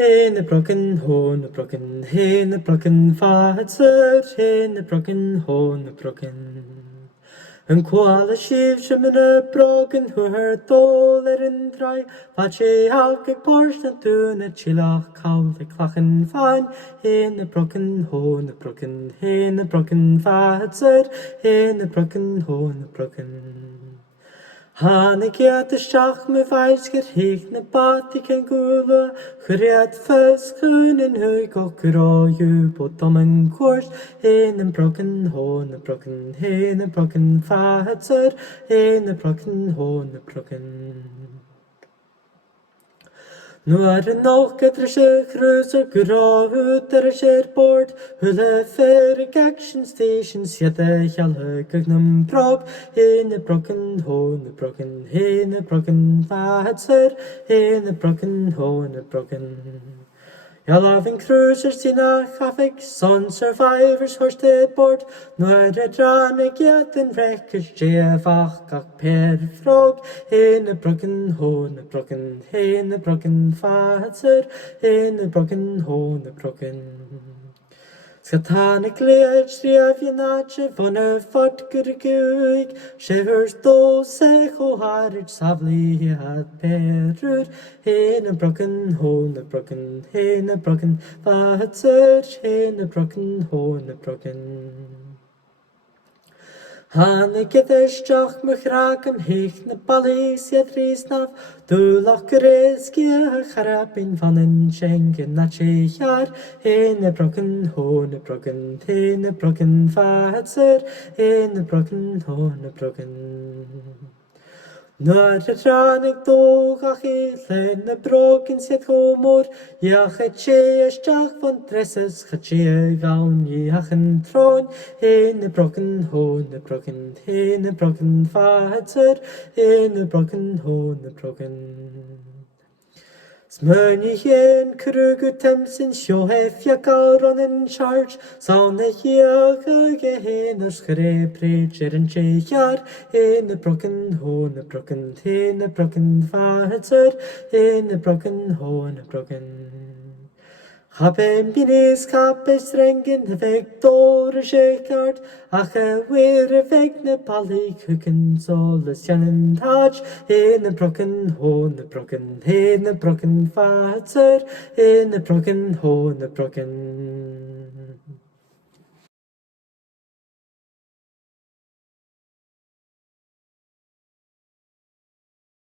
Hen y brògan, hôn y brògan, hen y brògan, fadser, hen y brògan, hôn y brògan. Yn cuala sibhse yn y brògan, Fhuair Dòmhnall yn tràigh, bàtaichean ag páirt na Dùna, tílach caol ag Clach yn Bhàin. Hen y brògan, hôn y brògan, hen y brògan, fadser, hen y brògan, hôn y brògan. Mhàisgear isteach me Mhàisgear Theich na bàtaichean cuala, churiad foscún yn hwy go gráú bod dom yn cuairt. Hen y brògan, hôn y brògan, hen y brògan, fadser, hen y brògan, hôn y brògan. Nuair an nócha se chrúsar gráú ar a bord, thula theirig action station siad a chealtha gagnam brog. Hen y brògan, hôn y brògan, hen y brògan, fadser, hen y brògan, hôn y brògan. Loving cruisers in a traffic, sun survivors horsed aboard. Nuair a Tèil and wreckage, dh'fhàg ag frog. Hen y brògan, hôn y brògan, hen y brògan, fadser, hen y brògan, hôn y brògan. Tàinig léad riamhionnaide bhain a fad gurigúig, séhurs dósa chomhaird sabhlaí had perúr. Hen y brògan, hôn y brògan, hen y brògan, fadser, hen y brògan, hôn y brògan. Tháinig isteach mo chrágam Theich na ballaí siad rís-naf, dúlach go réascithe charabin Bhàin an Schengen na Chear. Hen y brògan, hôn y brògan, hen y brògan, fadser, hen y brògan, hôn y brògan. Nuair a Tèil dógach len y brògan siad chomór, iach a isteach fan dresses chaché gawn iach yn trón. Hen y brògan, hôn y brògan, hen y brògan, fadser, hen y brògan, hôn y brògan. Smyrni hen crwgw temsyn sio heffia gawron yn charge, sawn e hiach ag e hen ys chre preger yn Chear. Hen y brògan, hôn y brògan, hen y brògan, fadser, hen y brògan, hôn y brògan. Chabem binis capes rengen dh'fhàg dor a Seachdain, ach a wir a bheag na ballaí chugan solas an an Tàinig. Hen y brògan, hôn y brògan, hen y brògan, fadser, hen y brògan, hôn y brògan.